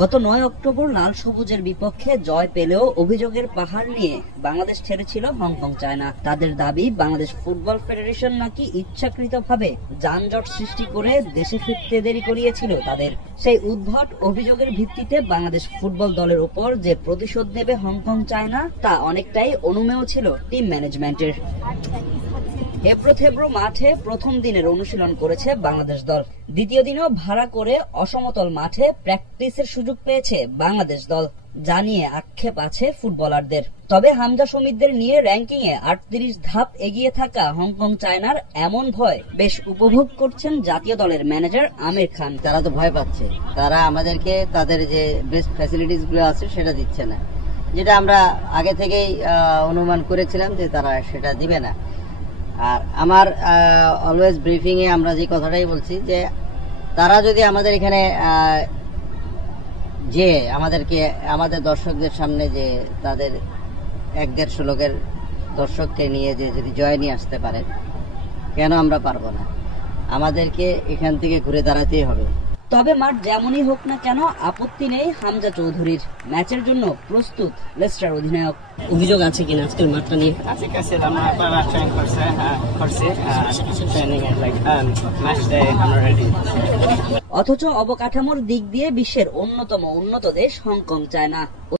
গত 9 অক্টোবর লাল সবুজের বিপক্ষে জয় পেলেও অভিযোগের পাহাড় নিয়ে বাংলাদেশ ছেড়েছিল হংকং চায়না। তাদের দাবি, বাংলাদেশ ফুটবল ফেডারেশন নাকি ইচ্ছাকৃতভাবে যানজট সৃষ্টি করে দেশে ফিরতে দেরি করিয়েছিল তাদের। সেই উদ্ভট অভিযোগের ভিত্তিতে বাংলাদেশ ফুটবল দলের উপর যে প্রতিশোধ নেবে হংকং চায়না তা অনেকটাই অনুমেয় ছিল টিম ম্যানেজমেন্টের। হেব্রো মাঠে প্রথম দিনের অনুশীলন করেছে বাংলাদেশ দল। দ্বিতীয় দিনেও ভাড়া করে অসমতল মাঠে প্র্যাকটিসের সুযোগ পেয়েছে বাংলাদেশ দল, যা নিয়ে আক্ষেপ আছে ফুটবলারদের। তবে হামজা সমিতদের নিয়ে র্যাঙ্কিং এ 38 ধাপ এগিয়ে থাকা হংকং চায়নার এমন ভয় বেশ উপভোগ করছেন জাতীয় দলের ম্যানেজার আমির খান। তারা তো ভয় পাচ্ছে, তারা আমাদেরকে তাদের যে বেস্ট ফ্যাসিলিটিস গুলো আছে সেটা দিচ্ছে না, যেটা আমরা আগে থেকেই অনুমান করেছিলাম যে তারা সেটা দিবে না। আর আমার অলওয়েজ ব্রিফিং এ আমরা যে কথাটাই বলছি যে তারা যদি আমাদের এখানে যে আমাদের দর্শকদের সামনে যে তাদের 1-150 লোকের দর্শককে নিয়ে যে যদি জয় নিয়ে আসতে পারে, কেন আমরা পারবো না? আমাদেরকে এখান থেকে ঘুরে দাঁড়াতেই হবে। তবে মাঠ যেমনই হোক না কেন আপত্তি নেই হামজা চৌধুরীর। ম্যাচের জন্য প্রস্তুত লেস্টার অধিনায়ক। অভিযোগ আছে কিনা আজকের মাঠটা নিয়ে? অথচ অবকাঠামোর দিক দিয়ে বিশ্বের অন্যতম উন্নত দেশ হংকং চায়না।